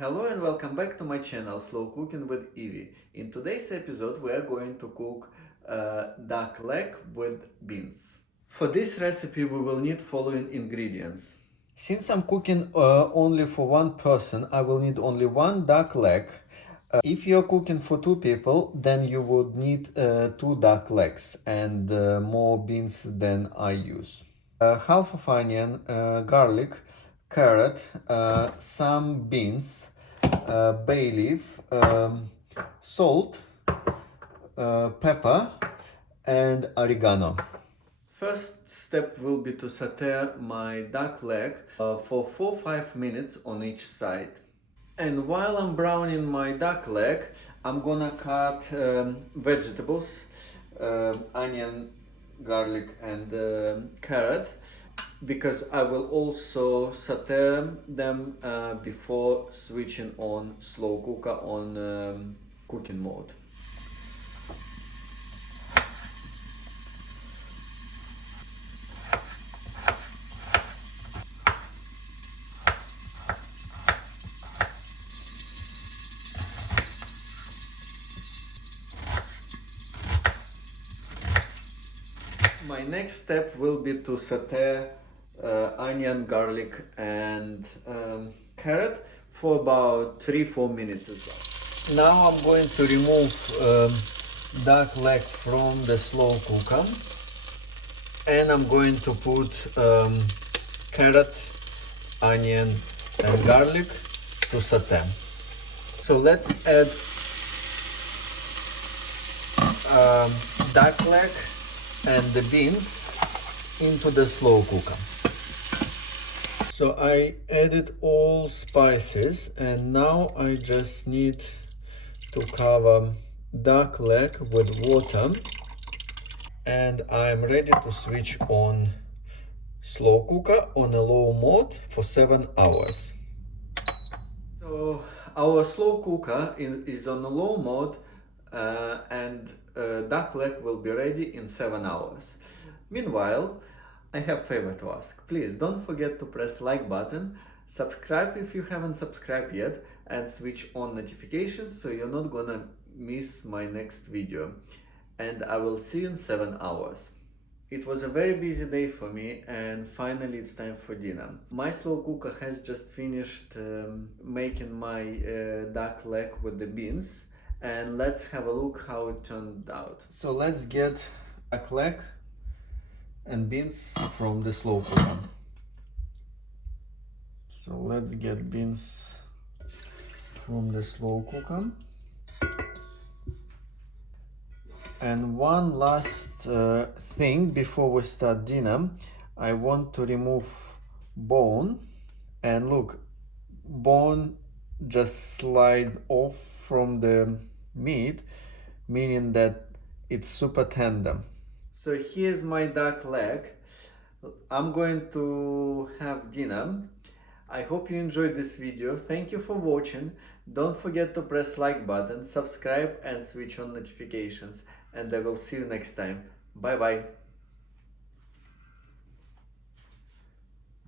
Hello and welcome back to my channel Slow Cooking with Evie. In today's episode we are going to cook duck leg with beans. For this recipe we will need following ingredients. Since I'm cooking only for one person, I will need only one duck leg. If you're cooking for two people, then you would need two duck legs and more beans than I use. Half of onion, garlic, carrot, some beans, bay leaf, salt, pepper, and oregano. First step will be to saute my duck leg for 4-5 minutes on each side. And while I'm browning my duck leg, I'm gonna cut vegetables, onion, garlic and carrot, because I will also saute them before switching on slow cooker on cooking mode. My next step will be to saute onion, garlic and carrot for about 3-4 minutes as well. Now I'm going to remove duck leg from the slow cooker and I'm going to put carrot, onion and garlic to saute. So let's add duck leg and the beans into the slow cooker. So I added all spices and now I just need to cover duck leg with water and I'm ready to switch on slow cooker on a low mode for 7 hours. So our slow cooker is on a low mode and duck leg will be ready in 7 hours. Meanwhile, I have a favor to ask. Please don't forget to press like button, subscribe if you haven't subscribed yet, and switch on notifications so you're not gonna miss my next video. And I will see you in 7 hours. It was a very busy day for me and finally it's time for dinner. My slow cooker has just finished making my duck leg with the beans. And let's have a look how it turned out. So let's get duck leg and beans from the slow cooker. So let's get beans from the slow cooker. And one last thing before we start dinner, I want to remove bone. And look, bone just slide off from the meat, meaning that it's super tender. So here's my duck leg. I'm going to have dinner. I hope you enjoyed this video. Thank you for watching. Don't forget to press like button, subscribe and switch on notifications. And I will see you next time. Bye bye.